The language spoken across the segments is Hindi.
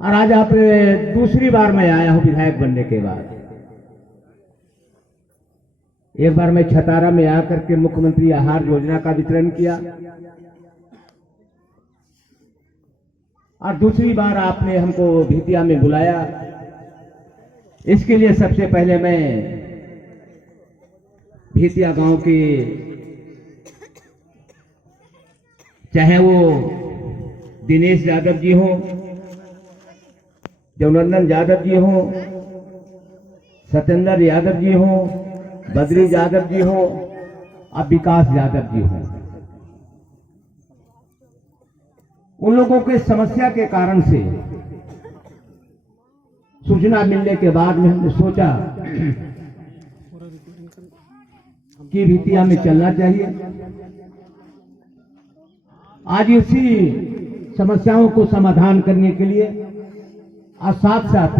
और आज आप दूसरी बार मैं आया हूं विधायक बनने के बाद। एक बार मैं छतारा में आकर के मुख्यमंत्री आहार योजना का वितरण किया और दूसरी बार आपने हमको भितिया में बुलाया। इसके लिए सबसे पहले मैं भितिया गांव के, चाहे वो दिनेश यादव जी हो, जगनंदन यादव जी हो, सत्येंद्र यादव जी हो, बद्री यादव जी हो, अब विकास यादव जी हो, उन लोगों के समस्या के कारण से सूचना मिलने के बाद में हमने सोचा कि भितिया में चलना चाहिए। आज इसी समस्याओं को समाधान करने के लिए और साथ साथ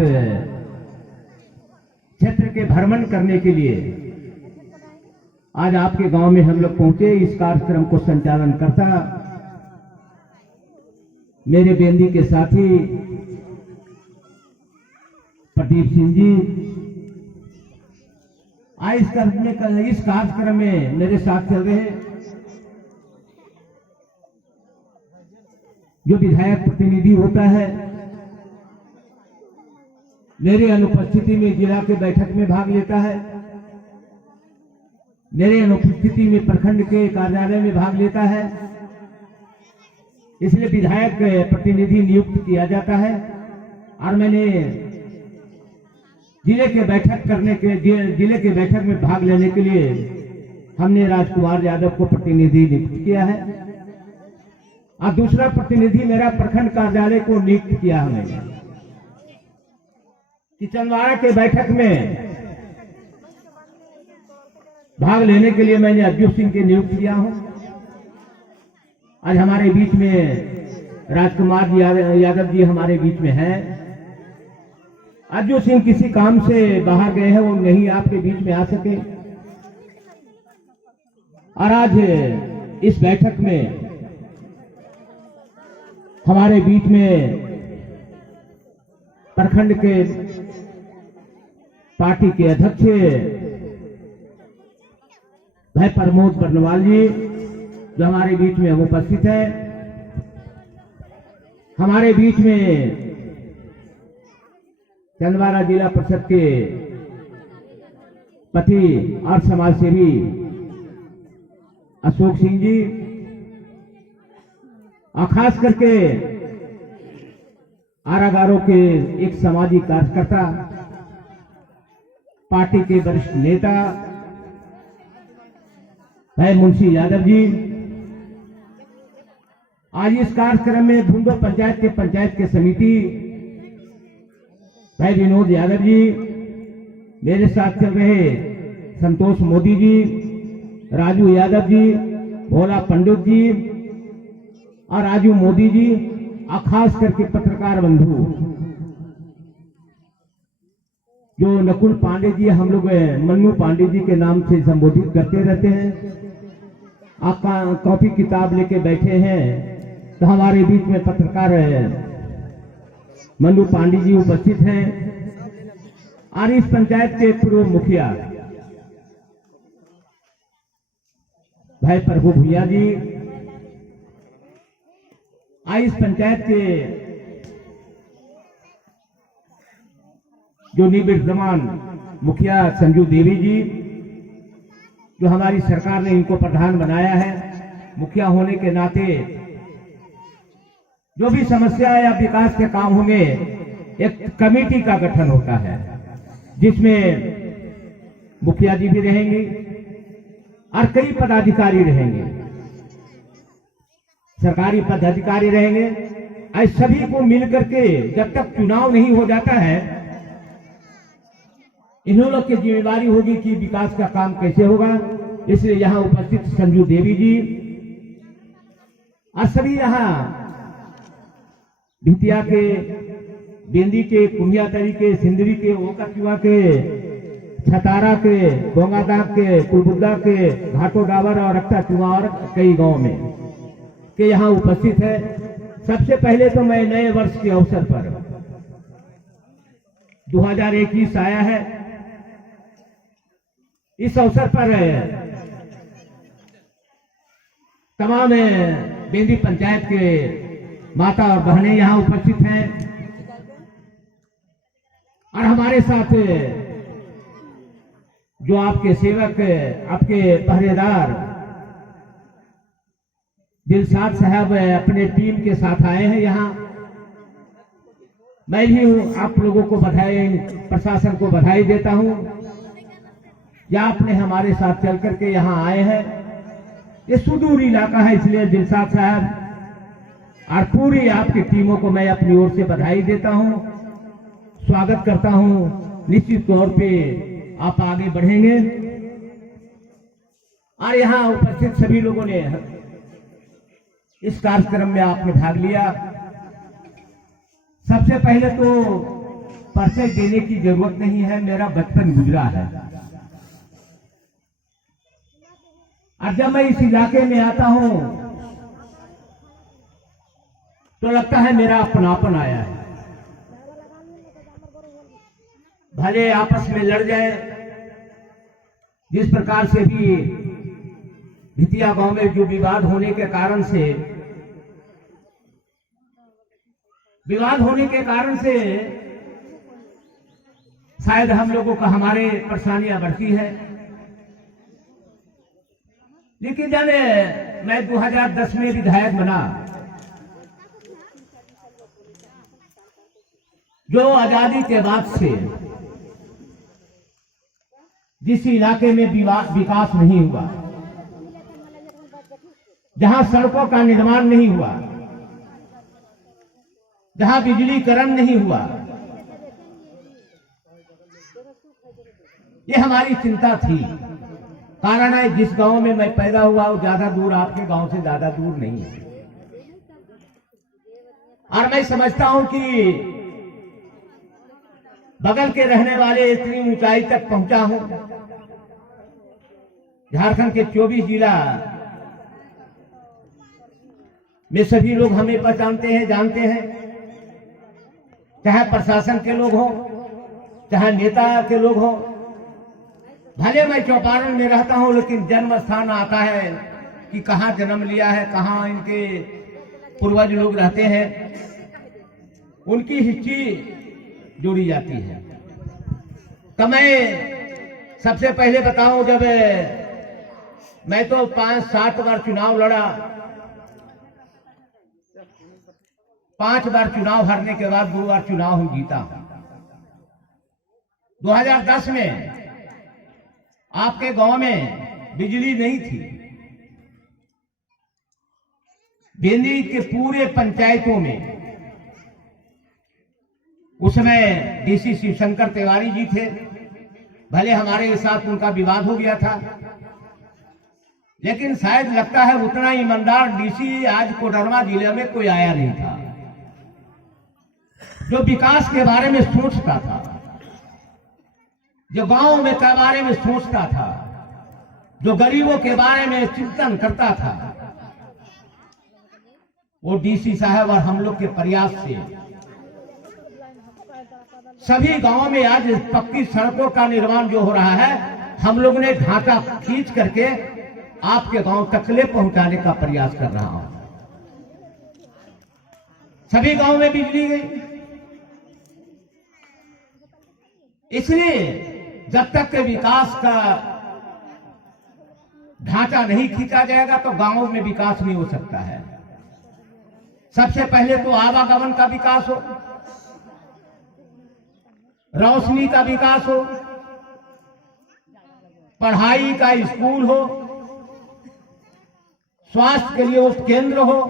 क्षेत्र के भ्रमण करने के लिए आज आपके गांव में हम लोग पहुंचे। इस कार्यक्रम को संचालन करता मेरे बेंदी के साथी प्रदीप सिंह जी। आज इस कार्यक्रम में मेरे साथ चल रहे जो विधायक प्रतिनिधि होता है, मेरे अनुपस्थिति में जिला के बैठक में भाग लेता है, मेरे अनुपस्थिति में प्रखंड के कार्यालय में भाग लेता है, इसलिए विधायक प्रतिनिधि नियुक्त किया जाता है। और मैंने जिले के बैठक में भाग लेने के लिए हमने राजकुमार यादव को प्रतिनिधि नियुक्त किया है और दूसरा प्रतिनिधि मेरा प्रखंड कार्यालय को नियुक्त किया हमने कि चंदवाड़ा के बैठक में भाग लेने के लिए मैंने अज्जू सिंह के नियुक्त किया हूं। आज हमारे बीच में राजकुमार यादव जी हमारे बीच में हैं। अज्जू सिंह किसी काम से बाहर गए हैं, वो नहीं आपके बीच में आ सके। और आज इस बैठक में हमारे बीच में प्रखंड के पार्टी के अध्यक्ष भाई प्रमोद बर्नवाल जी जो हमारे बीच में उपस्थित है। हमारे बीच में चंदवाड़ा जिला परिषद के पति और समाज सेवी अशोक सिंह जी और खास करके आरागारों के एक सामाजिक कार्यकर्ता, पार्टी के वरिष्ठ नेता भाई मुंशी यादव जी। आज इस कार्यक्रम में भुंडो पंचायत के समिति भाई विनोद यादव जी, मेरे साथ चल रहे संतोष मोदी जी, राजू यादव जी, भोला पंडित जी और राजू मोदी जी और खास करके पत्रकार बंधु जो नकुल पांडे जी, हम लोग मन्नू पांडे जी के नाम से संबोधित करते रहते हैं। आप कॉपी किताब लेके बैठे हैं तो हमारे बीच में पत्रकार मन्नू पांडे जी उपस्थित हैं और इस पंचायत के पूर्व मुखिया भाई प्रभु भूया जी, इस पंचायत के जो निवर्तमान मुखिया संजू देवी जी, जो हमारी सरकार ने इनको प्रधान बनाया है। मुखिया होने के नाते जो भी समस्या या विकास के काम होंगे, एक कमेटी का गठन होता है जिसमें मुखिया जी भी रहेंगे और कई पदाधिकारी रहेंगे, सरकारी पदाधिकारी रहेंगे। ऐसे सभी को मिलकर के जब तक चुनाव नहीं हो जाता है, इन लोग की जिम्मेदारी होगी कि विकास का काम कैसे होगा। इसलिए यहाँ उपस्थित संजू देवी जी और सभी यहाँ भितिया के, बेंदी के, कुनियातरी के, सिंदरी के, ओकाचुआ के, छतारा के, गोंगादाग के, कुलबुद्दा के, घाटो डावर और रक्ता चुआ और कई गांव में के यहाँ उपस्थित है। सबसे पहले तो मैं नए वर्ष के अवसर पर 2021 आया है, इस अवसर पर तमाम बेंदी पंचायत के माता और बहनें यहाँ उपस्थित हैं और हमारे साथ जो आपके सेवक, आपके पहरेदार दिलशाद साहब अपने टीम के साथ आए हैं यहाँ। मैं भी हूँ, आप लोगों को बधाई, प्रशासन को बधाई देता हूँ या आपने हमारे साथ चल करके यहाँ आए हैं। ये सुदूर इलाका है, इसलिए दिलशाद साहब और पूरी आपकी टीमों को मैं अपनी ओर से बधाई देता हूँ, स्वागत करता हूँ। निश्चित तौर पे आप आगे बढ़ेंगे। और यहाँ उपस्थित सभी लोगों ने इस कार्यक्रम में आपने भाग लिया। सबसे पहले तो परिचय देने की जरूरत नहीं है, मेरा बचपन गुजरा है और जब मैं इस इलाके में आता हूं तो लगता है मेरा अपनापन आया है। भले आपस में लड़ जाए, जिस प्रकार से भी भितिया गांव में जो विवाद होने के कारण से शायद हम लोगों का हमारे परेशानियां बढ़ती है। लेकिन जब मैं 2010 में विधायक बना, जो आजादी के बाद से जिस इलाके में विकास नहीं हुआ, जहां सड़कों का निर्माण नहीं हुआ, जहां बिजलीकरण नहीं हुआ, ये हमारी चिंता थी। कारण है जिस गांव में मैं पैदा हुआ वो ज्यादा दूर, आपके गांव से ज्यादा दूर नहीं है। और मैं समझता हूं कि बगल के रहने वाले इतनी ऊंचाई तक पहुंचा हूं। झारखंड के 24 जिला में सभी लोग हमें पहचानते हैं, जानते हैं, चाहे प्रशासन के लोग हों, चाहे नेता के लोग हों। भले मैं चौपारण में रहता हूं, लेकिन जन्म स्थान आता है कि कहां जन्म लिया है, कहां इनके पूर्वज लोग रहते हैं, उनकी हिस्ट्री जोड़ी जाती है। तो मैं सबसे पहले बताऊं, जब मैं तो 5-7 बार चुनाव लड़ा, 5 बार चुनाव हारने के बाद 2 बार चुनाव हम जीता। 2010 में आपके गांव में बिजली नहीं थी। बेंदी के पूरे पंचायतों में उस समय डीसी शिवशंकर तिवारी जी थे। भले हमारे साथ उनका विवाद हो गया था, लेकिन शायद लगता है उतना ईमानदार डीसी आज कोडरमा जिले में कोई आया नहीं था, जो विकास के बारे में सोचता था, जो गांव में के बारे में सोचता था, जो गरीबों के बारे में चिंतन करता था। वो डीसी साहब और हम लोग के प्रयास से सभी गांवों में आज पक्की सड़कों का निर्माण जो हो रहा है, हम लोग ने ढांचा खींच करके आपके गांव तकले पहुंचाने का प्रयास कर रहा हूं। सभी गांव में बिजली गई। इसलिए जब तक के विकास का ढांचा नहीं खींचा जाएगा तो गांवों में विकास नहीं हो सकता है। सबसे पहले तो आवागमन का विकास हो, रोशनी का विकास हो, पढ़ाई का स्कूल हो, स्वास्थ्य के लिए उप केंद्र हो,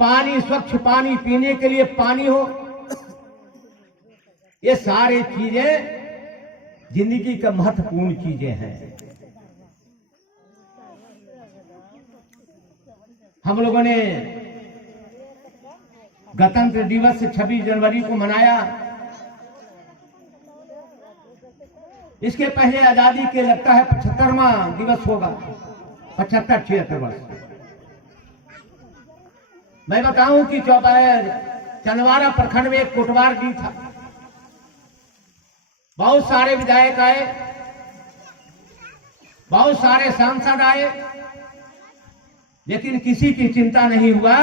पानी, स्वच्छ पानी पीने के लिए पानी हो। ये सारी चीजें जिंदगी का महत्वपूर्ण चीजें हैं। हम लोगों ने गणतंत्र दिवस 26 जनवरी को मनाया। इसके पहले आजादी के लगता है 75वां दिवस होगा, 75-76 वर्ष। मैं बताऊं कि चंदवारा प्रखंड में एक कोटवार जी था, बहुत सारे विधायक आए, बहुत सारे सांसद आए, लेकिन किसी की चिंता नहीं हुआ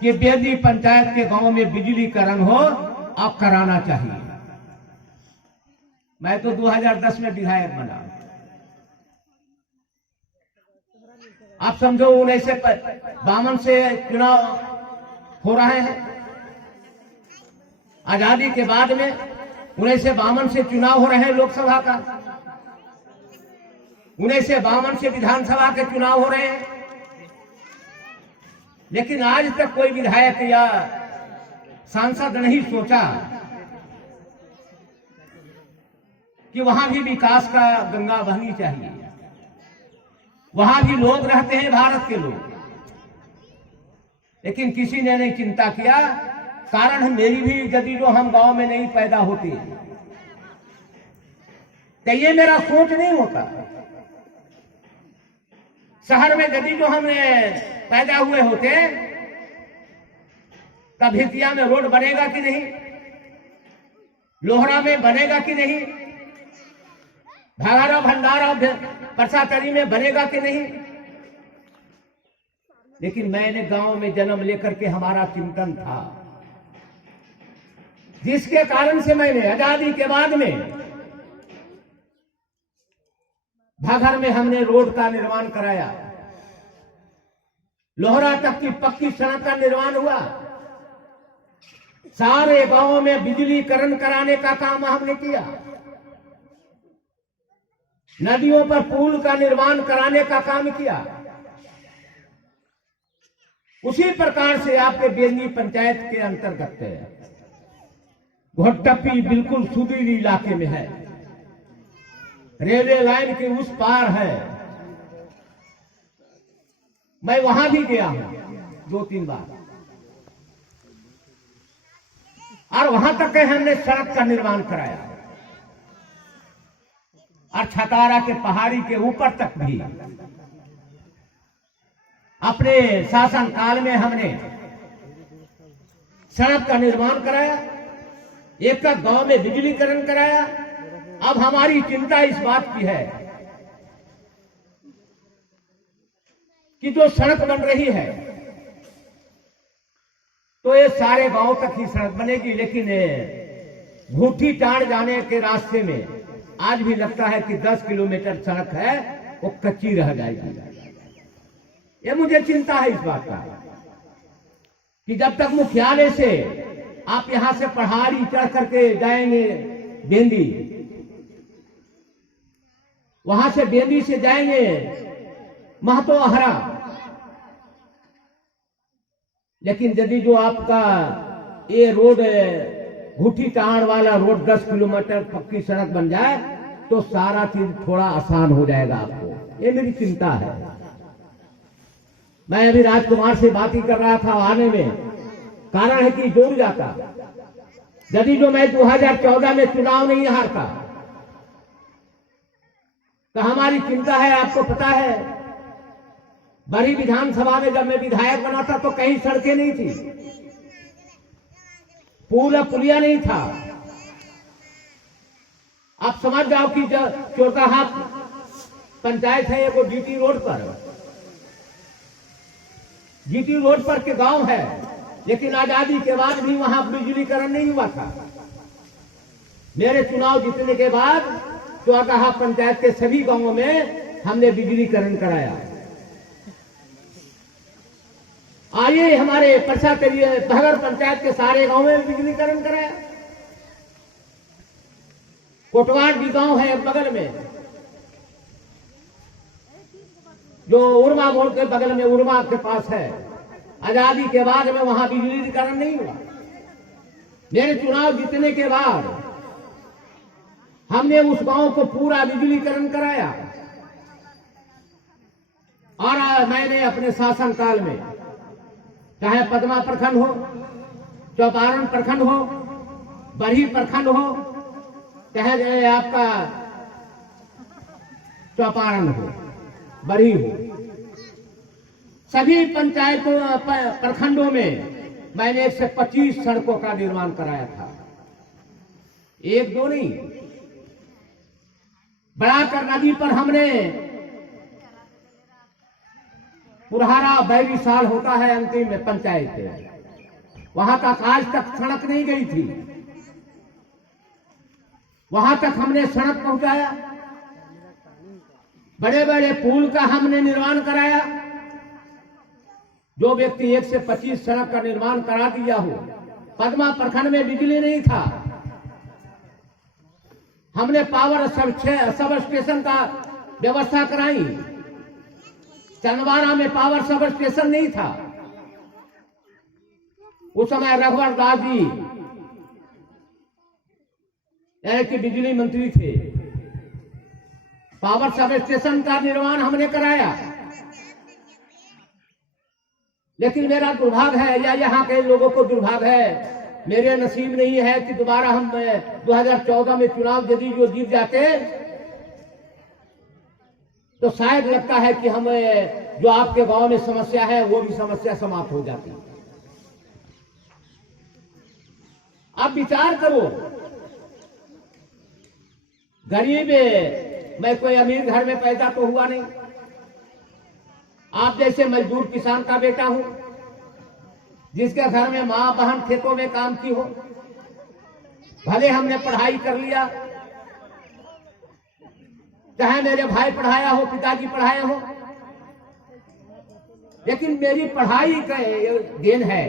कि बेदी पंचायत के गांव में बिजलीकरण हो, अब कराना चाहिए। मैं तो 2010 में विधायक बना। आप समझो 1952 से चुनाव हो रहे हैं। आजादी के बाद में 1952 से चुनाव हो रहे हैं लोकसभा का, 1952 से विधानसभा के चुनाव हो रहे हैं, लेकिन आज तक कोई विधायक या सांसद नहीं सोचा कि वहां भी विकास का गंगा बहनी चाहिए, वहां भी लोग रहते हैं, भारत के लोग, लेकिन किसी ने नहीं चिंता किया। कारण मेरी भी यदि जो हम गांव में नहीं पैदा होती तो ये मेरा सोच नहीं होता। शहर में यदि जो हमने पैदा हुए होते तब हितिया में रोड बनेगा कि नहीं, लोहरा में बनेगा कि नहीं, भागारा भंडारा परसातरी में बनेगा कि नहीं। लेकिन मैंने गांव में जन्म लेकर के हमारा चिंतन था, जिसके कारण से मैंने आजादी के बाद में भागर में हमने रोड का निर्माण कराया, लोहरा तक की पक्की सड़क का निर्माण हुआ, सारे गांवों में बिजलीकरण कराने का काम हमने किया, नदियों पर पुल का निर्माण कराने का काम किया। उसी प्रकार से आपके बेदनी पंचायत के अंतर्गत घोटप्पी बिल्कुल सुदूर इलाके में है, रेलवे लाइन के उस पार है। मैं वहां भी गया हूं 2-3 बार, और वहां तक हमने सड़क का निर्माण कराया, और छतारा के पहाड़ी के ऊपर तक भी अपने शासन काल में हमने सड़क का निर्माण कराया, एक गांव में बिजलीकरण कराया। अब हमारी चिंता इस बात की है कि जो सड़क बन रही है तो ये सारे गांव तक ही सड़क बनेगी, लेकिन भूठी टाड़ जाने के रास्ते में आज भी लगता है कि 10 किलोमीटर सड़क है वो कच्ची रह जाएगी। ये मुझे चिंता है इस बात का कि जब तक मुख्यालय से आप यहां से पहाड़ी चढ़ करके जाएंगे बेंदी, वहां से बेंदी से जाएंगे महतोहरा, लेकिन यदि जो आपका ये रोड भूठी टाड़ वाला रोड 10 किलोमीटर पक्की सड़क बन जाए तो सारा चीज थोड़ा आसान हो जाएगा आपको। ये मेरी चिंता है। मैं अभी राजकुमार से बात ही कर रहा था आने में, कारण है कि जुड़ जाता। यदि जो मैं 2014 में चुनाव नहीं हारता तो हमारी चिंता है, आपको पता है बड़ी विधानसभा में जब मैं विधायक बना था तो कहीं सड़कें नहीं थी, पूरा पुलिया नहीं था। आप समझ जाओ कि चोरकाहा पंचायत है वो जीटी रोड पर के गांव है, लेकिन आजादी के बाद भी वहां बिजलीकरण नहीं हुआ था। मेरे चुनाव जीतने के बाद चोरकाहा पंचायत के सभी गांवों में हमने बिजलीकरण कराया। आइए हमारे परसा के लिए भागर पंचायत के सारे गांव में बिजलीकरण कराया। कोटवाड़ भी गांव है बगल में, जो उर्मा मोड़ के बगल में उर्मा के पास है। आजादी के बाद में वहां बिजलीकरण नहीं हुआ। मेरे चुनाव जीतने के बाद हमने उस गांव को पूरा बिजलीकरण कराया, और मैंने अपने शासन काल में चाहे पदमा प्रखंड हो, चौपारण प्रखंड हो, बरही प्रखंड हो, चाहे आपका चौपारण हो, बरही हो, सभी पंचायतों प्रखंडों में मैंने 125 सड़कों का निर्माण कराया था, एक दो नहीं। बढ़ाकर नदी पर हमने पुरहारा बैरी साल होता है अंतिम में पंचायत, वहां तक आज तक सड़क नहीं गई थी, वहां तक हमने सड़क पहुंचाया। बड़े बड़े पुल का हमने निर्माण कराया। जो व्यक्ति 1 से 25 सड़क का निर्माण करा दिया हो। पदमा प्रखंड में बिजली नहीं था, हमने पावर सब स्टेशन का व्यवस्था कराई। चंदवाड़ा में पावर सब स्टेशन नहीं था, उस समय रघुवर दास जी यानी कि बिजली मंत्री थे। पावर सब स्टेशन का निर्माण हमने कराया। लेकिन मेरा दुर्भाग्य है या यहाँ के लोगों को दुर्भाग्य है, मेरे नसीब नहीं है कि दोबारा हम 2014 में चुनाव यदि जो जीत जाते तो शायद लगता है कि हम जो आपके गांव में समस्या है वो भी समस्या समाप्त हो जाती। आप विचार करो, गरीब मैं कोई अमीर घर में पैदा तो हुआ नहीं, आप जैसे मजदूर किसान का बेटा हूं, जिसके घर में मां बहन खेतों में काम की हो। भले हमने पढ़ाई कर लिया, चाहे मेरे भाई पढ़ाया हो, पिताजी पढ़ाए हो, लेकिन मेरी पढ़ाई का देन है।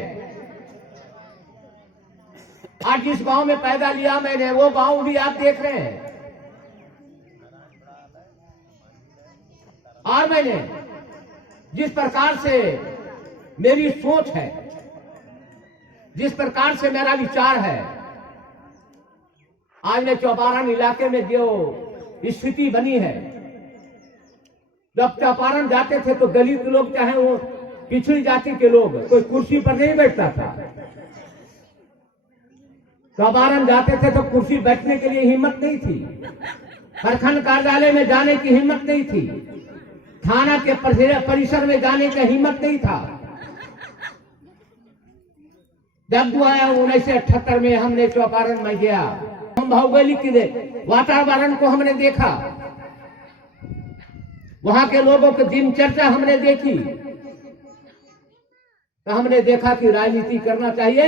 आज जिस गांव में पैदा लिया मैंने, वो गांव भी आप देख रहे हैं। और मैंने जिस प्रकार से मेरी सोच है, जिस प्रकार से मेरा विचार है, आज मैं चौपारण इलाके में जो स्थिति बनी है, जब चौपारण जाते थे तो दलित लोग चाहे वो पिछड़ी जाति के लोग कोई कुर्सी पर नहीं बैठता था। चौपारण जाते थे तो कुर्सी बैठने के लिए हिम्मत नहीं थी, प्रखंड कार्यालय में जाने की हिम्मत नहीं थी, थाना के परिसर में जाने का हिम्मत नहीं था। जब 1978 में हमने चौपारण में गया, हम भौगोलिक वातावरण को हमने देखा, वहां के लोगों की दिनचर्या हमने देखी, तो हमने देखा कि राजनीति करना चाहिए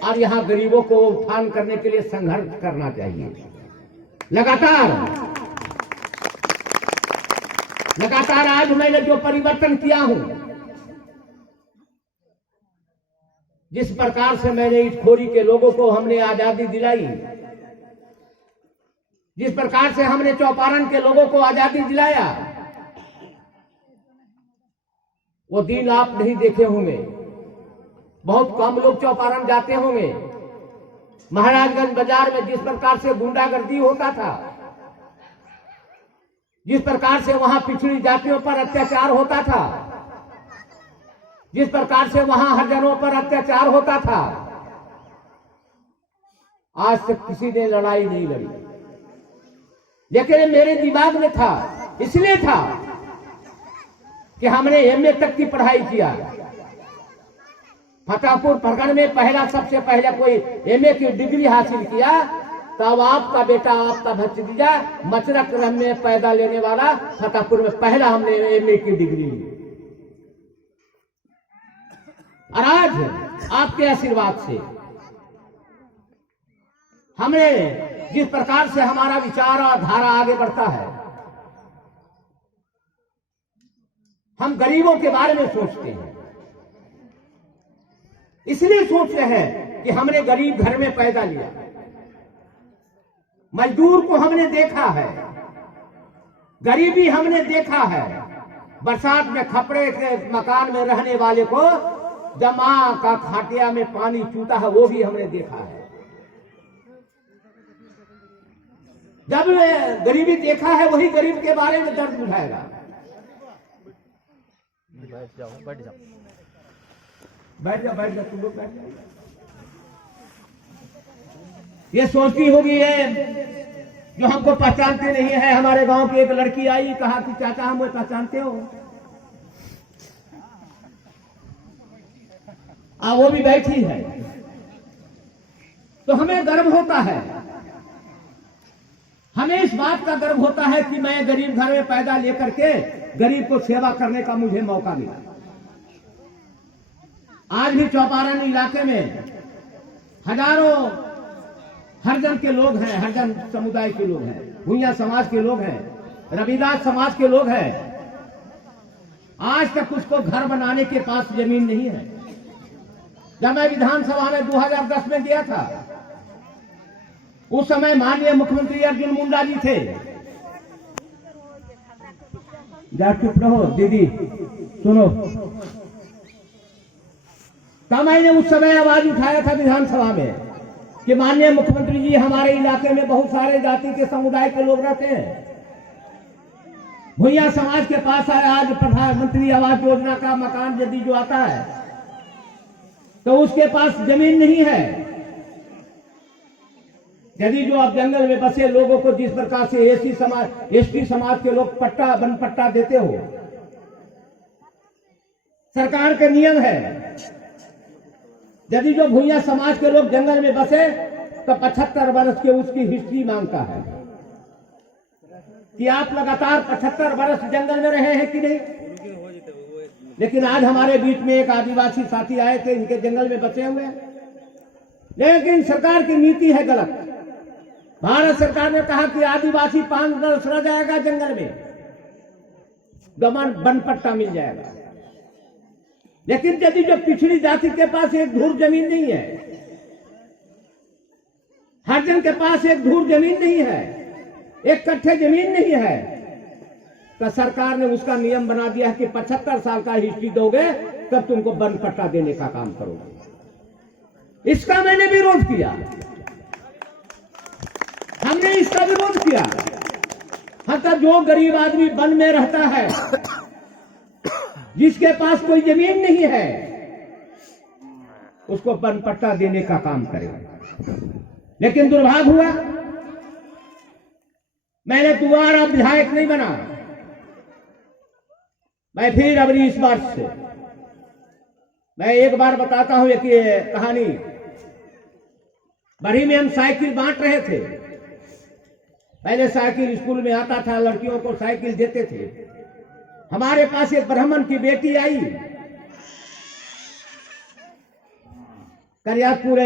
और यहाँ गरीबों को उत्थान करने के लिए संघर्ष करना चाहिए। लगातार आज मैंने जो परिवर्तन किया हूं, जिस प्रकार से मैंने इस खोरी के लोगों को हमने आजादी दिलाई, जिस प्रकार से हमने चौपारण के लोगों को आजादी दिलाया, वो दिन आप नहीं देखे होंगे। बहुत कम लोग चौपारण जाते होंगे। महाराजगंज बाजार में जिस प्रकार से गुंडागर्दी होता था, जिस प्रकार से वहां पिछड़ी जातियों पर अत्याचार होता था, जिस प्रकार से वहां हरिजनों पर अत्याचार होता था, आज तक किसी ने लड़ाई नहीं लड़ी। लेकिन मेरे दिमाग में था, इसलिए था कि हमने एमए तक की पढ़ाई किया। फतेहपुर प्रखंड में पहला, सबसे पहले कोई एमए की डिग्री हासिल किया, तब आपका बेटा, आपका भतीजा मचरा क्रम में पैदा लेने वाला फतेहपुर में पहला हमने एमए की डिग्री ली। और आज आपके आशीर्वाद से हमें जिस प्रकार से हमारा विचार और धारा आगे बढ़ता है, हम गरीबों के बारे में सोचते हैं। इसलिए सोच रहे हैं कि हमने गरीब घर में पैदा लिया, मजदूर को हमने देखा है, गरीबी हमने देखा है, बरसात में खपड़े के मकान में रहने वाले को जमा का खाटिया में पानी चूता है, वो भी हमने देखा है। जब गरीबी देखा है, वही गरीब के बारे में दर्द उठाएगा। बैठ जा तुम लोग बैठ जाओ। ये सोचती होगी है जो हमको पहचानते नहीं है। हमारे गांव की एक लड़की आई, कहा कि चाचा हमें पहचानते हो? वो भी बैठी है। तो हमें गर्व होता है, हमें इस बात का गर्व होता है कि मैं गरीब घर में पैदा लेकर के गरीब को सेवा करने का मुझे मौका मिला। आज भी चौपारण इलाके में हजारों हरिजन के लोग हैं, हरिजन समुदाय के लोग हैं, भूइया समाज के लोग हैं, रविदास समाज के लोग हैं। आज तक उसको घर बनाने के पास जमीन नहीं है। जब मैं विधानसभा में 2010 में गया था, उस समय माननीय मुख्यमंत्री अर्जुन मुंडा जी थे। चुप रहो दीदी, सुनो। तब मैंने उस समय आवाज उठाया था विधानसभा में कि माननीय मुख्यमंत्री जी, हमारे इलाके में बहुत सारे जाति के समुदाय के लोग रहते हैं। भूइया समाज के पास आज प्रधानमंत्री आवास योजना का मकान यदि जो आता है तो उसके पास जमीन नहीं है। यदि जो आप जंगल में बसे लोगों को जिस प्रकार से एसटी समाज के लोग पट्टा वन पट्टा देते हो, सरकार के नियम है, यदि जो भूइया समाज के लोग जंगल में बसे तो 75 वर्ष के उसकी हिस्ट्री मांगता है कि आप लगातार 75 वर्ष जंगल में रहे हैं कि नहीं। लेकिन आज हमारे बीच में एक आदिवासी साथी आए थे, इनके जंगल में बसे हुए हैं, लेकिन सरकार की नीति है गलत। भारत सरकार ने कहा कि आदिवासी 5 वर्ष रह जाएगा जंगल में, वन पट्टा मिल जाएगा। लेकिन यदि जो पिछड़ी जाति के पास एक धूर जमीन नहीं है, हरिजन के पास एक धूर जमीन नहीं है, एक कट्ठे जमीन नहीं है, तो सरकार ने उसका नियम बना दिया है कि 75 साल का हिस्ट्री दोगे तब तुमको वन पट्टा देने का काम करोगे। इसका मैंने विरोध किया, हमने इसका विरोध किया। मतलब जो गरीब आदमी वन में रहता है, जिसके पास कोई जमीन नहीं है, उसको वन पट्टा देने का काम करेगा। लेकिन दुर्भाग्य हुआ, मैंने दोबारा विधायक नहीं बना। मैं फिर अब इस बार से मैं एक बार बताता हूं एक कहानी। बड़ी में हम साइकिल बांट रहे थे। पहले साइकिल स्कूल में आता था, लड़कियों को साइकिल देते थे। हमारे पास एक ब्राह्मण की बेटी आई, करियापुर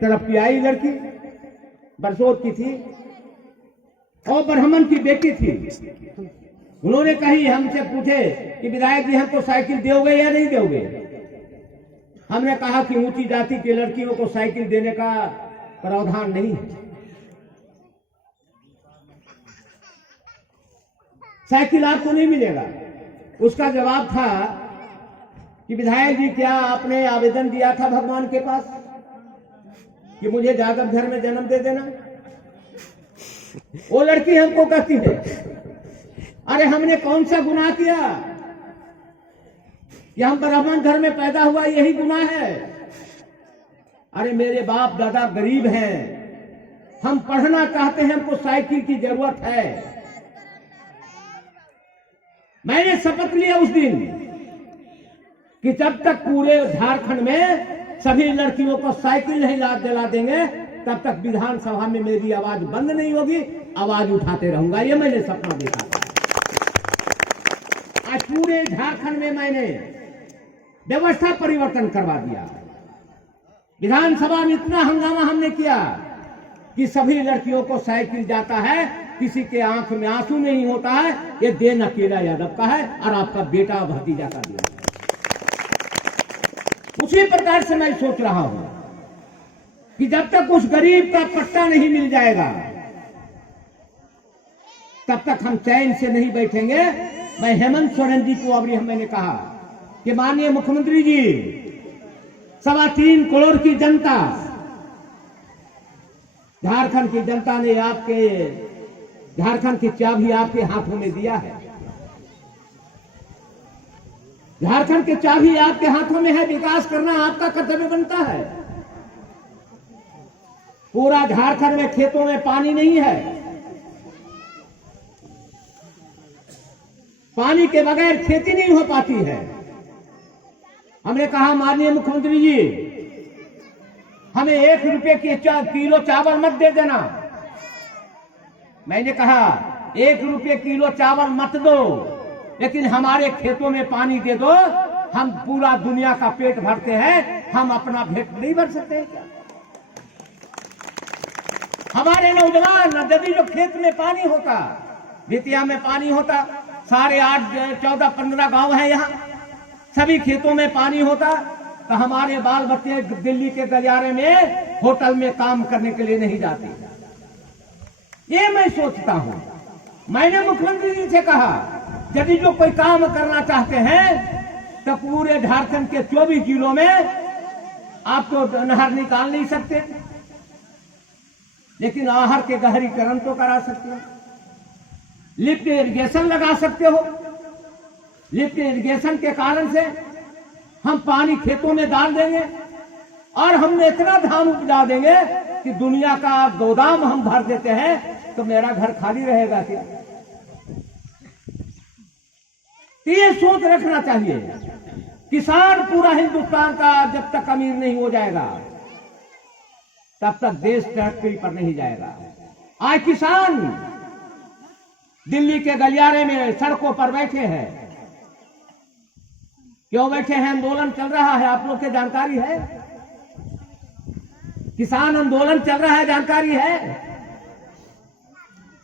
तरफ की आई लड़की, बरसोत की थी और ब्राह्मण की बेटी थी। उन्होंने कही, हमसे पूछे कि विधायक जी हमको साइकिल दोगे या नहीं दोगे। हमने कहा कि ऊंची जाति की लड़कियों को साइकिल देने का प्रावधान नहीं है, साइकिल आपको नहीं मिलेगा। उसका जवाब था कि विधायक जी क्या आपने आवेदन दिया था भगवान के पास कि मुझे जादव घर में जन्म दे देना। वो लड़की हमको कहती है, अरे हमने कौन सा गुनाह किया कि हम ब्राह्मण घर में पैदा हुआ, यही गुनाह है। अरे मेरे बाप दादा गरीब हैं, हम पढ़ना चाहते हैं, हमको साइकिल की जरूरत है। मैंने शपथ लिया उस दिन कि जब तक पूरे झारखंड में सभी लड़कियों को साइकिल नहीं दिला देंगे तब तक विधानसभा में मेरी आवाज बंद नहीं होगी, आवाज उठाते रहूंगा। ये मैंने सपना देखा था। आज पूरे झारखंड में मैंने व्यवस्था परिवर्तन करवा दिया। विधानसभा में इतना हंगामा हमने किया कि सभी लड़कियों को साइकिल जाता है, किसी के आंख में आंसू नहीं होता है। ये देन अकेला यादव का है और आपका बेटा भतीजा का दिया। उसी प्रकार से मैं सोच रहा हूं कि जब तक उस गरीब का पट्टा नहीं मिल जाएगा तब तक हम चैन से नहीं बैठेंगे। मैं हेमंत सोरेन जी को अभी मैंने कहा कि माननीय मुख्यमंत्री जी, 3.25 करोड़ की जनता, झारखंड की जनता ने आपके झारखंड की चाबी आपके हाथों में दिया है। झारखंड की चाबी आपके हाथों में है, विकास करना आपका कर्तव्य बनता है। पूरा झारखंड में खेतों में पानी नहीं है, पानी के बगैर खेती नहीं हो पाती है। हमने कहा माननीय मुख्यमंत्री जी, हमें 1 रुपये की किलो चावल मत दे देना। मैंने कहा 1 रुपये किलो चावल मत दो, लेकिन हमारे खेतों में पानी दे दो। हम पूरा दुनिया का पेट भरते हैं, हम अपना पेट नहीं भर सकते क्या? हमारे नौजवान यदि जो खेत में पानी होता, बेतिया में पानी होता, सारे 8, 14, 15 गांव है यहाँ, सभी खेतों में पानी होता, तो हमारे बाल बच्चे दिल्ली के गलियारे में होटल में काम करने के लिए नहीं जाते। ये मैं सोचता हूं। मैंने मुख्यमंत्री जी से कहा, यदि जो कोई काम करना चाहते हैं तो पूरे झारखंड के 24 जिलों में आप तो नहर निकाल नहीं सकते, लेकिन आहर के गहरीकरण तो करा सकते हो, लिफ्ट इरिगेशन लगा सकते हो। लिफ्ट इरिगेशन के कारण से हम पानी खेतों में डाल देंगे और हम इतना धान उपजा देंगे कि दुनिया का गोदाम हम भर देते हैं, तो मेरा घर खाली रहेगा क्या? ये सोच रखना चाहिए। किसान पूरा हिंदुस्तान का जब तक अमीर नहीं हो जाएगा, तब तक देश तरक्की पर नहीं जाएगा। आज किसान दिल्ली के गलियारे में सड़कों पर बैठे हैं। क्यों बैठे हैं? आंदोलन चल रहा है, आप लोग के जानकारी है? किसान आंदोलन चल रहा है, जानकारी है?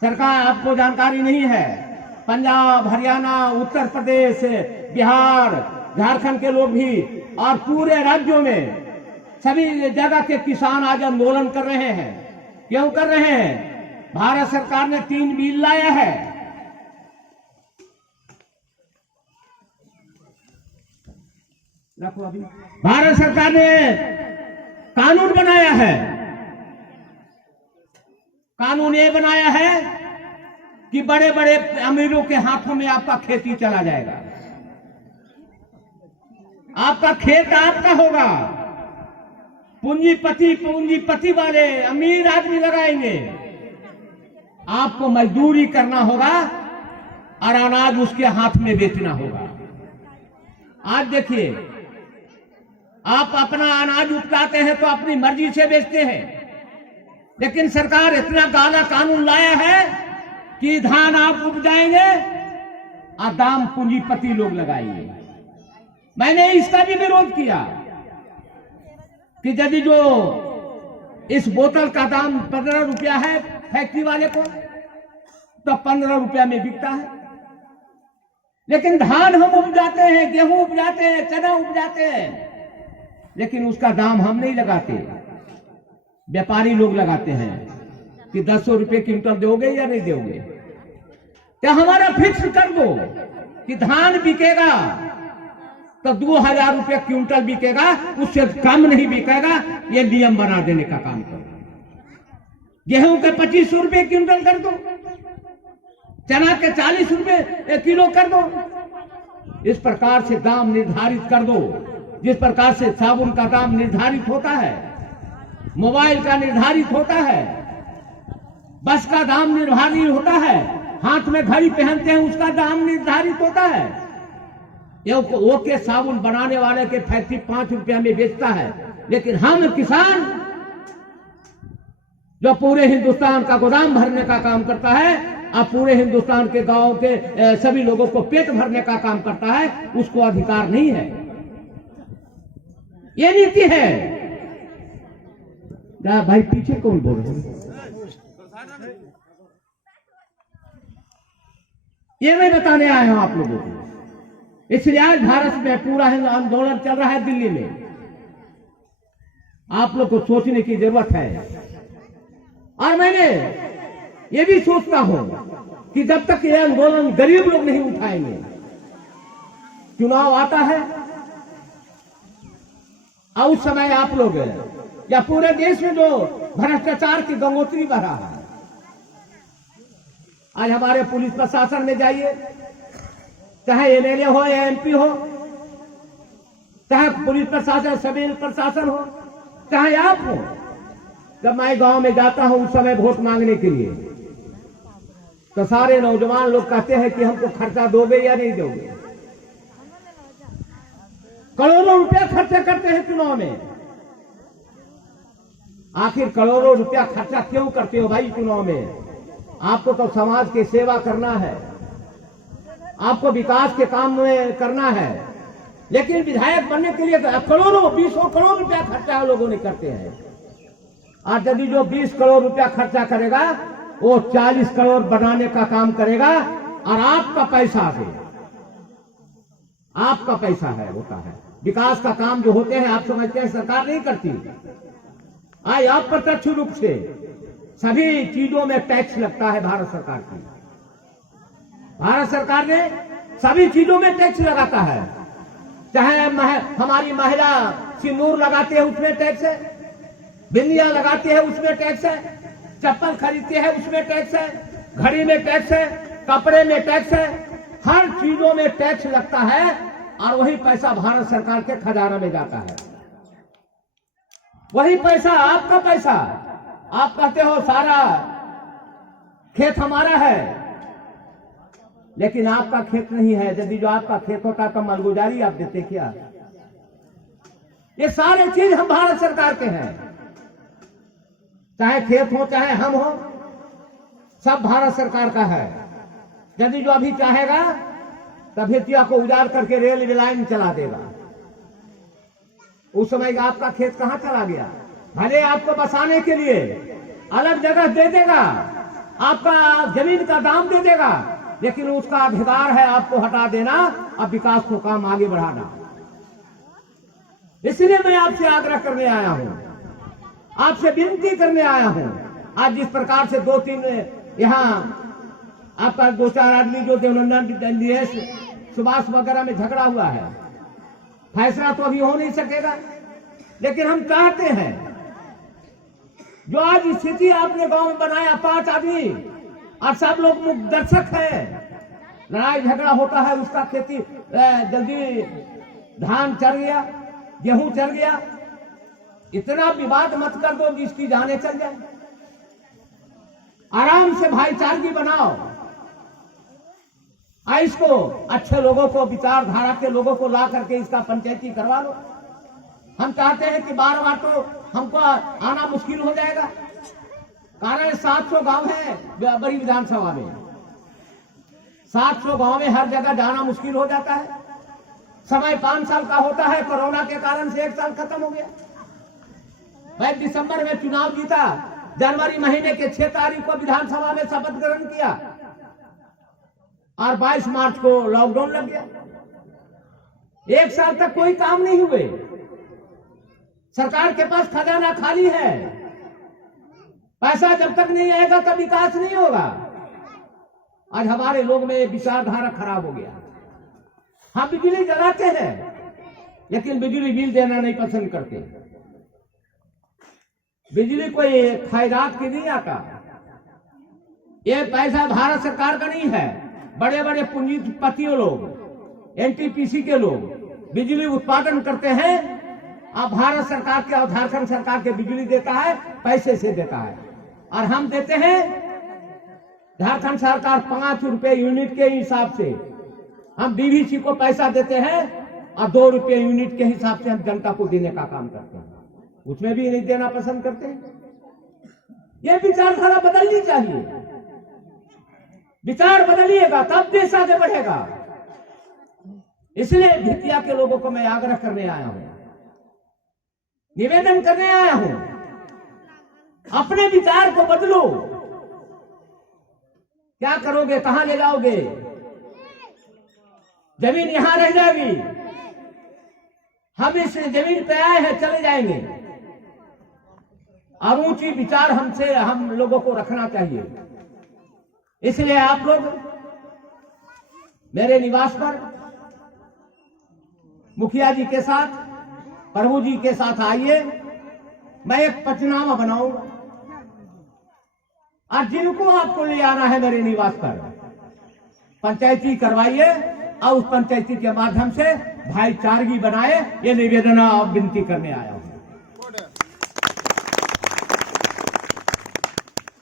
सरकार आपको जानकारी नहीं है? पंजाब, हरियाणा, उत्तर प्रदेश, बिहार, झारखंड के लोग भी और पूरे राज्यों में सभी जगह के किसान आज आंदोलन कर रहे हैं। क्यों कर रहे हैं? भारत सरकार ने 3 बिल लाया है। रखो अभी। भारत सरकार ने कानून बनाया है। कानून ये बनाया है कि बड़े बड़े अमीरों के हाथों में आपका खेती चला जाएगा, आपका खेत आपका होगा। पूंजीपति वाले अमीर आदमी लगाएंगे, आपको मजदूरी करना होगा और अनाज उसके हाथ में बेचना होगा। आज देखिए, आप अपना अनाज उपजाते हैं तो अपनी मर्जी से बेचते हैं, लेकिन सरकार इतना काला कानून लाया है कि धान आप उपजाएंगे और दाम पूंजीपति लोग लगाएंगे। मैंने इसका भी विरोध किया कि यदि जो इस बोतल का दाम 15 रुपया है फैक्ट्री वाले को, तो 15 रुपया में बिकता है, लेकिन धान हम उपजाते हैं, गेहूं उपजाते हैं, चना उपजाते हैं, लेकिन उसका दाम हम नहीं लगाते, व्यापारी लोग लगाते हैं कि 1000 रुपये क्विंटल दोगे या नहीं दोगे। क्या हमारा फिक्स कर दो कि धान बिकेगा तो 2000 रुपये क्विंटल बिकेगा, उससे कम नहीं बिकेगा। ये नियम बना देने का काम करो। गेहूं के 2500 रुपये क्विंटल कर दो, चना के 40 रुपये किलो कर दो। इस प्रकार से दाम निर्धारित कर दो, जिस प्रकार से साबुन का दाम निर्धारित होता है, मोबाइल का निर्धारित होता है, बस का दाम निर्धारित होता है, हाथ में घड़ी पहनते हैं उसका दाम निर्धारित होता है। वो के साबुन बनाने वाले के फैक्ट्री 5 रुपया में बेचता है, लेकिन हम किसान जो पूरे हिंदुस्तान का गोदाम भरने का काम करता है और पूरे हिंदुस्तान के गांव के सभी लोगों को पेट भरने का काम करता है, उसको अधिकार नहीं है। ये नीति है। भाई पीछे कौन बोल रहे हैं? ये मैं बताने आया हूं आप लोगों को। इसलिए आज भारत में पूरा आंदोलन चल रहा है दिल्ली में। आप लोग को सोचने की जरूरत है। और मैंने ये भी सोचता हूं कि जब तक ये आंदोलन गरीब लोग नहीं उठाएंगे, चुनाव आता है और उस समय आप लोग या पूरे देश में जो भ्रष्टाचार की गंगोत्री बहा है, आज हमारे पुलिस प्रशासन में जाइए, चाहे एमएलए हो या एमपी हो, चाहे पुलिस प्रशासन, सिविल प्रशासन हो, चाहे आप हो। जब मैं गांव में जाता हूं उस समय वोट मांगने के लिए, तो सारे नौजवान लोग कहते हैं कि हमको खर्चा दोगे या नहीं दोगे। करोड़ों रुपया खर्चा करते हैं चुनाव में। आखिर करोड़ों रुपया खर्चा क्यों करते हो भाई चुनाव में? आपको तो समाज की सेवा करना है, आपको विकास के काम में करना है, लेकिन विधायक बनने के लिए करोड़ों 20 करोड़ रुपया खर्चा लोगों ने करते हैं। और यदि जो 20 करोड़ रुपया खर्चा करेगा वो 40 करोड़ बनाने का काम करेगा, और आपका पैसा है, आपका पैसा है होता है। विकास का काम जो होते हैं आप समझते हैं सरकार नहीं करती। आज अप्रत्यक्ष रूप से सभी चीजों में टैक्स लगता है भारत सरकार की। भारत सरकार ने सभी चीजों में टैक्स लगाता है, चाहे हमारी महिला सिंदूर लगाते हैं उसमें टैक्स है, बिंदिया लगाते हैं उसमें टैक्स है, चप्पल खरीदते हैं उसमें टैक्स है, घड़ी में टैक्स है, कपड़े में टैक्स है, हर चीजों में टैक्स लगता है, और वही पैसा भारत सरकार के खजाना में जाता है। वही पैसा आपका पैसा। आप कहते हो सारा खेत हमारा है, लेकिन आपका खेत नहीं है। यदि जो आपका खेत होता तो मालगुजारी आप देते क्या? ये सारे चीज हम भारत सरकार के हैं, चाहे खेत हो चाहे हम हो, सब भारत सरकार का है। यदि जो अभी चाहेगा तब हथिया को उजाड़ करके रेलवे लाइन चला देगा। उस समय का आपका खेत कहां चला गया? भले आपको बसाने के लिए अलग जगह दे देगा, आपका जमीन का दाम दे देगा, लेकिन उसका अधिकार है आपको हटा देना और विकास को काम आगे बढ़ाना। इसलिए मैं आपसे आग्रह करने आया हूं, आपसे विनती करने आया हूं। आज जिस प्रकार से 2-3 यहां आपका 2-4 आदमी जो देवनंदन सुभाष वगैरह में झगड़ा हुआ है, फैसला तो अभी हो नहीं सकेगा, लेकिन हम चाहते हैं जो आज स्थिति आपने गांव में बनाया, 5 आदमी और सब लोग मुख्य दर्शक हैं, लड़ाई झगड़ा होता है, उसका खेती जल्दी धान चढ़ गया, गेहूं चढ़ गया, इतना विवाद मत कर दो जिसकी जाने चल जाए। आराम से भाईचारगी बनाओ, इसको अच्छे लोगों को, विचारधारा के लोगों को ला करके इसका पंचायती करवा लो। हम चाहते हैं कि बार बार तो हमको आना मुश्किल हो जाएगा, कारण 700 गांव है बड़ी विधानसभा में, 700 गांव में हर जगह जाना मुश्किल हो जाता है। समय 5 साल का होता है, कोरोना के कारण से 1 साल खत्म हो गया। मैं दिसंबर में चुनाव जीता, जनवरी महीने के 6 तारीख को विधानसभा में शपथ ग्रहण किया, और 22 मार्च को लॉकडाउन लग गया। 1 साल तक कोई काम नहीं हुए। सरकार के पास खजाना खाली है, पैसा जब तक नहीं आएगा तब विकास नहीं होगा। आज हमारे लोग में विचारधारा खराब हो गया। हम बिजली जलाते हैं, लेकिन बिजली बिल देना नहीं पसंद करते। बिजली कोई खैरात की नहीं आता, ये पैसा भारत सरकार का नहीं है। बड़े बड़े पूंजीपतियों लोग, एनटीपीसी के लोग बिजली उत्पादन करते हैं, अब भारत सरकार के और झारखंड सरकार के बिजली देता है, पैसे से देता है, और हम देते हैं झारखंड सरकार 5 रुपए यूनिट के हिसाब से हम डीवीसी को पैसा देते हैं, और 2 रुपए यूनिट के हिसाब से हम जनता को देने का काम करते हैं, उसमें भी नहीं देना पसंद करते हैं। ये विचारधारा बदलनी चाहिए। विचार बदलिएगा तब देश आगे बढ़ेगा। इसलिए भितिया के लोगों को मैं आग्रह करने आया हूं, निवेदन करने आया हूं, अपने विचार को बदलो। क्या करोगे, कहां ले जाओगे? जमीन यहां रह जाएगी, हम इस जमीन पे आए हैं, चले जाएंगे। और ऊंची विचार हमसे हम लोगों को रखना चाहिए। इसलिए आप लोग मेरे निवास पर मुखिया जी के साथ, प्रभु जी के साथ आइए, मैं एक पंचनामा बनाऊंगा, और जिनको आपको ले आना है मेरे निवास पर पंचायती करवाइए, और उस पंचायती के माध्यम से भाईचारगी बनाए। ये निवेदन और विनती करने आया हूं।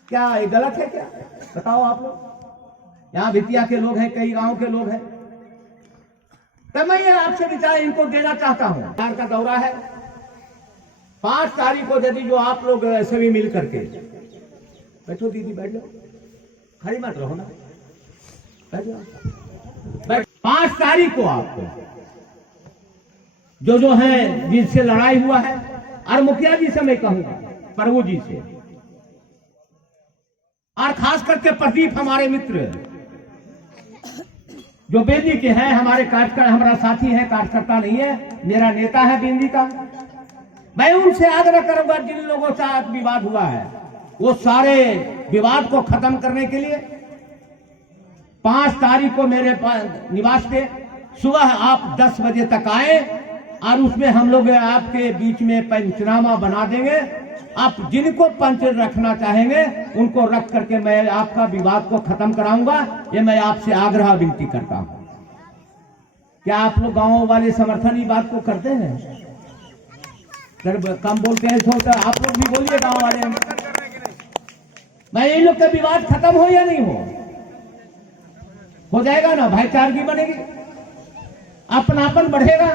क्या ये गलत है क्या? बताओ आप लोग। यहाँ भितिया के लोग हैं, कई गांव के लोग हैं, तो मैं ये आपसे विचार इनको देना चाहता हूँ। बिहार का दौरा है 5 तारीख को, यदि जो आप लोग सभी मिल करके बैठो, दीदी बैठ जाओ, खड़ी मत रहो ना, बैठ जाओ। 5 तारीख को आपको जो है जिनसे लड़ाई हुआ है, और मुखिया जी से मैं कहूंगा, प्रभु जी से, और खास करके प्रदीप हमारे मित्र जो बेदी के हैं, हमारे कार्यकर्ता, हमारा साथी है, कार्यकर्ता नहीं है, मेरा नेता है बेदी का, मैं उनसे आग्रह करूंगा जिन लोगों से आज विवाद हुआ है वो सारे विवाद को खत्म करने के लिए 5 तारीख को मेरे निवास पे सुबह आप 10 बजे तक आए, और उसमें हम लोग आपके बीच में पंचनामा बना देंगे। आप जिनको पंच रखना चाहेंगे उनको रख करके मैं आपका विवाद को खत्म कराऊंगा, ये मैं आपसे आग्रह विनती करता हूं। क्या आप लोग गांव वाले समर्थन ही बात को करते हैं? कम बोलते हैं तो आप लोग भी बोलिए गांव वाले। मैं इन लोग का विवाद खत्म हो या नहीं हो जाएगा ना, भाईचारगी बनेगी, अपनापन बढ़ेगा,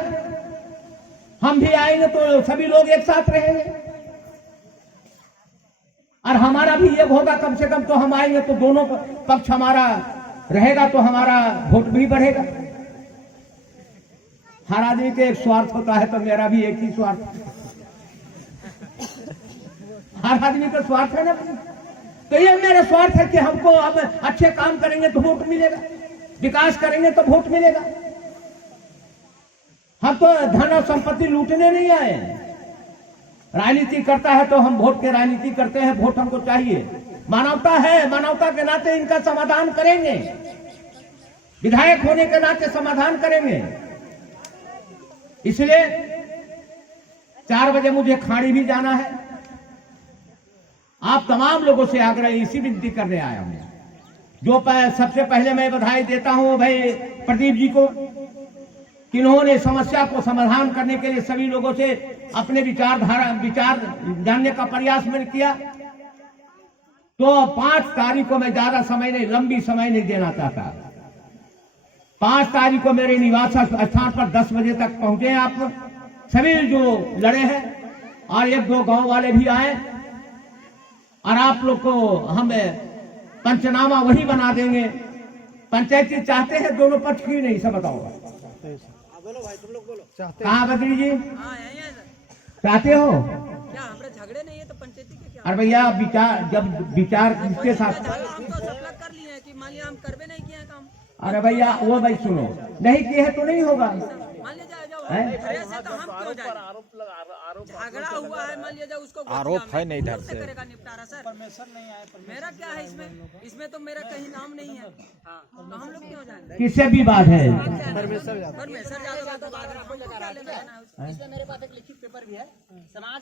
हम भी आएंगे तो सभी लोग एक साथ रहेंगे, और हमारा भी ये होगा, कम से कम तो हम आएंगे तो दोनों पक्ष हमारा रहेगा, तो हमारा वोट भी बढ़ेगा। हर आदमी के एक स्वार्थ होता है, तो मेरा भी एक ही स्वार्थ, हर आदमी का स्वार्थ है ना, तो ये मेरा स्वार्थ है कि हमको अब अच्छे काम करेंगे तो वोट मिलेगा, विकास करेंगे तो वोट मिलेगा। हम तो धन और संपत्ति लूटने नहीं आए, राजनीति करता है तो हम वोट के राजनीति करते हैं, वोट हमको चाहिए, मानवता है, मानवता के नाते इनका समाधान करेंगे, विधायक होने के नाते समाधान करेंगे। इसलिए 4 बजे मुझे खाड़ी भी जाना है। आप तमाम लोगों से आग्रह इसी विनती करने आया हूं। जो सबसे पहले मैं बधाई देता हूं भाई प्रदीप जी को, कि इन्होंने समस्या को समाधान करने के लिए सभी लोगों से अपने विचार जानने का प्रयास मैंने किया। तो 5 तारीख को मैं ज्यादा समय नहीं, लंबी समय नहीं देना चाहता। 5 तारीख को मेरे निवास स्थान पर 10 बजे तक पहुंचे आप सभी जो लड़े हैं, और 1-2 गांव वाले भी आए, और आप लोग को हम पंचनामा वही बना देंगे। पंचायती चाहते हैं दोनों पक्ष की, नहीं सब बताओ। बोलो भाई, तुम लोग बोलो। कहाँ बद्री जी? चाहते हो? क्या हमारे झगड़े नहीं है तो पंचायती के क्या? अरे भैया विचार किसके साथ? हम तो सब कर लिए हैं कि मान लिया हम करवे नहीं किए हैं काम। अरे भैया वो भाई सुनो, नहीं किए है तो नहीं होगा। मान लिया जाए तो हम क्यों जाए? झगड़ा हुआ है, मान लिया जाए उसको आरोप है नहीं इधर से करेगा निपटारा। सर परमेश्वर नहीं आए, मेरा क्या है इसमें तो मेरा कहीं नाम नहीं है। तो हम लोग क्यों जाएंगे? किससे भी बात है? परमेश्वर यादव। इसमें मेरे पास एक लिखित पेपर भी है, समाज